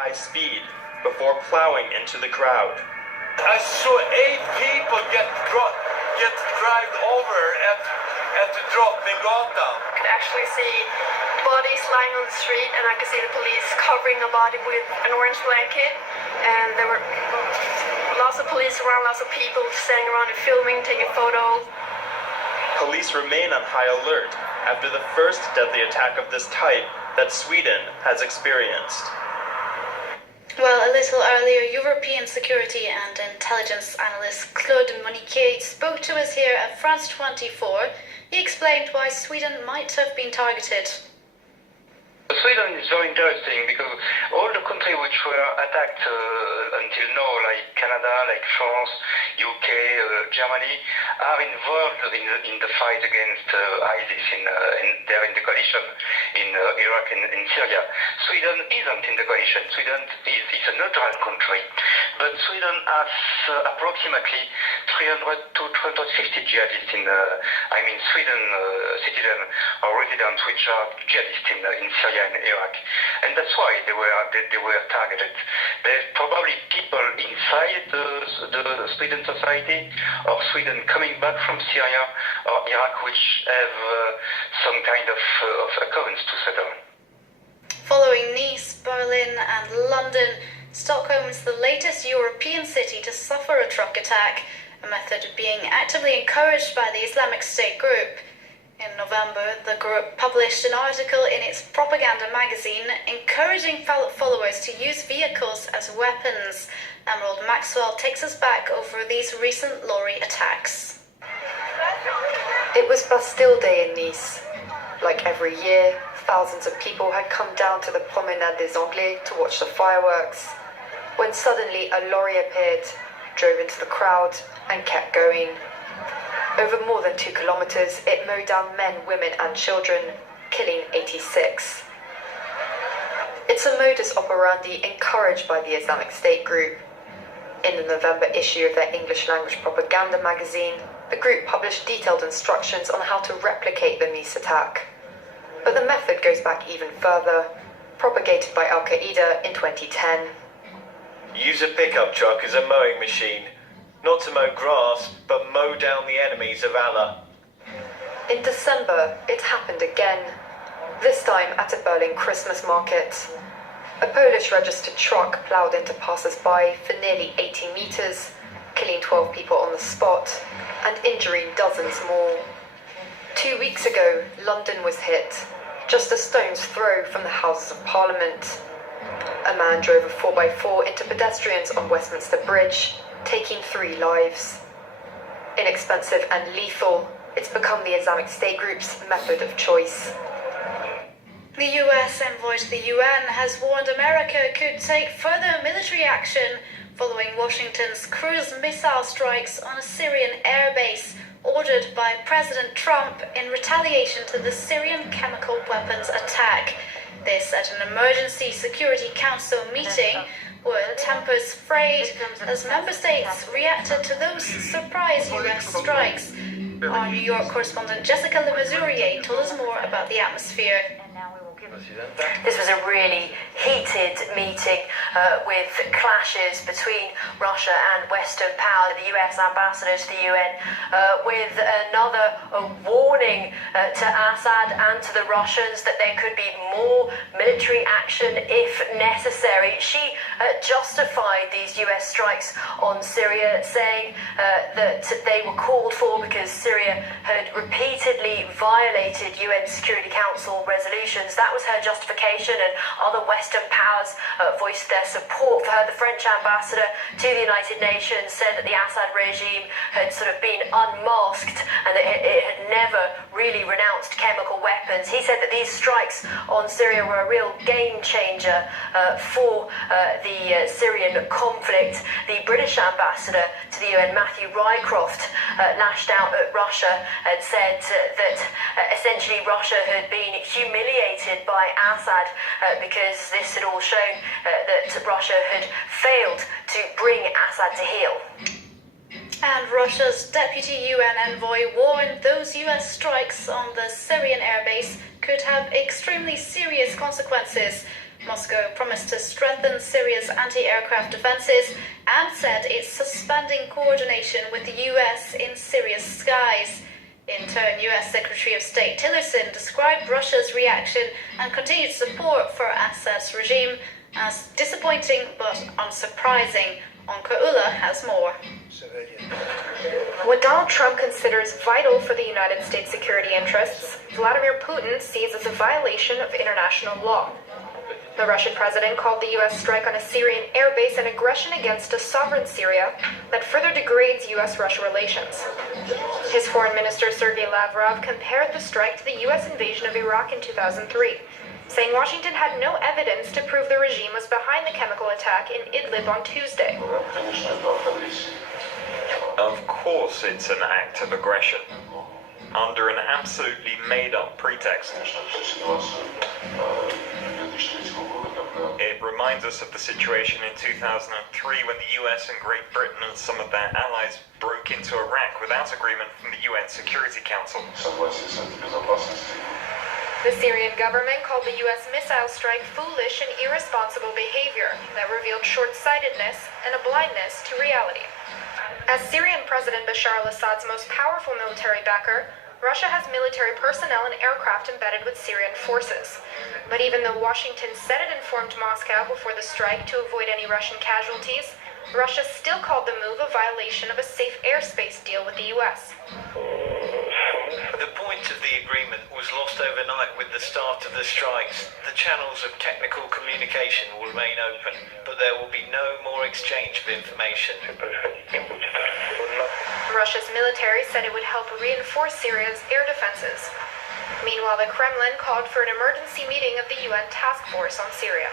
high speed before plowing into the crowd. I saw 8 people get driven over at the Drottninggatan. I could actually see bodies lying on the street, and I could see the police covering a body with an orange blanket, and there were lots of police around, lots of people standing around and filming, taking photos. Police remain on high alert after the first deadly attack of this type that Sweden has experienced. Well, a little earlier, European security and intelligence analyst Claude Moniquet spoke to us here at France 24. He explained why Sweden might have been targeted. Sweden is very interesting because all the countries which were attacked until now, like Canada, like France, UK, Germany, are involved in the fight against ISIS. They're in the coalition in Iraq and in Syria. Sweden isn't in the coalition. Sweden is a neutral country. But Sweden has approximately 300 to 250 jihadists Sweden citizens or residents which are jihadists in Syria and Iraq, and that's why they were targeted. There's probably people inside the Sweden society or Sweden coming back from Syria or Iraq which have some kind of accounts to settle. Following Nice, Berlin and London, Stockholm is the latest European city to suffer a truck attack, a method being actively encouraged by the Islamic State group. In November, the group published an article in its propaganda magazine encouraging followers to use vehicles as weapons. Emerald Maxwell takes us back over these recent lorry attacks. It was Bastille Day in Nice. Like every year, thousands of people had come down to the Promenade des Anglais to watch the fireworks, when suddenly a lorry appeared, drove into the crowd and kept going. Over more than 2 kilometers, it mowed down men, women and children, killing 86. It's a modus operandi encouraged by the Islamic State group. In the November issue of their English-language propaganda magazine, the group published detailed instructions on how to replicate the Nice attack. But the method goes back even further, propagated by Al-Qaeda in 2010. Use a pickup truck as a mowing machine. Not to mow grass, but mow down the enemies of Allah. In December, it happened again, this time at a Berlin Christmas market. A Polish-registered truck ploughed into passers-by for nearly 80 meters, killing 12 people on the spot and injuring dozens more. 2 weeks ago, London was hit, just a stone's throw from the Houses of Parliament. A man drove a 4x4 into pedestrians on Westminster Bridge, taking 3 lives. Inexpensive and lethal, it's become the Islamic State group's method of choice. The US envoy to the UN has warned America could take further military action following Washington's cruise missile strikes on a Syrian airbase ordered by President Trump in retaliation to the Syrian chemical weapons attack. This at an emergency Security Council meeting where tempers frayed as member states reacted to those surprise US strikes. Our New York correspondent Jessica Lemazurier told us more about the atmosphere. This was a really heated meeting with clashes between Russia and Western power. The US ambassador to the UN with another warning to Assad and to the Russians that there could be more military action if necessary. She justified these US strikes on Syria, saying that they were called for because Syria had repeatedly violated UN Security Council resolutions. That was her justification, and other Western powers voiced their support for her. The French ambassador to the United Nations said that the Assad regime had sort of been unmasked and that it had never really renounced chemical weapons. He said that these strikes on Syria were a real game changer for the Syrian conflict. The British ambassador to the UN, Matthew Rycroft, lashed out at Russia and said that essentially Russia had been humiliated by Assad because this had all shown that Russia had failed to bring Assad to heel. And Russia's deputy UN envoy warned those US strikes on the Syrian airbase could have extremely serious consequences. Moscow promised to strengthen strengthen Syria's anti-aircraft defenses and said it's suspending coordination with the US in Syria's skies. In turn, US Secretary of State Tillerson described Russia's reaction and continued support for Assad's regime as disappointing but unsurprising. Onkaula has more. What Donald Trump considers vital for the United States' security interests, Vladimir Putin sees as a violation of international law. The Russian president called the U.S. strike on a Syrian airbase an aggression against a sovereign Syria that further degrades U.S.-Russia relations. His foreign minister Sergei Lavrov compared the strike to the U.S. invasion of Iraq in 2003, saying Washington had no evidence to prove the regime was behind the chemical attack in Idlib on Tuesday. Of course it's an act of aggression, under an absolutely made-up pretext. It reminds us of the situation in 2003 when the US and Great Britain and some of their allies broke into Iraq without agreement from the UN Security Council. The Syrian government called the U.S. missile strike foolish and irresponsible behavior that revealed short-sightedness and a blindness to reality. As Syrian President Bashar al-Assad's most powerful military backer, Russia has military personnel and aircraft embedded with Syrian forces. But even though Washington said it informed Moscow before the strike to avoid any Russian casualties, Russia still called the move a violation of a safe airspace deal with the U.S. The point of the agreement was lost overnight with the start of the strikes. The channels of technical communication will remain open, but there will be no more exchange of information. Russia's military said it would help reinforce Syria's air defenses. Meanwhile, the Kremlin called for an emergency meeting of the UN task force on Syria.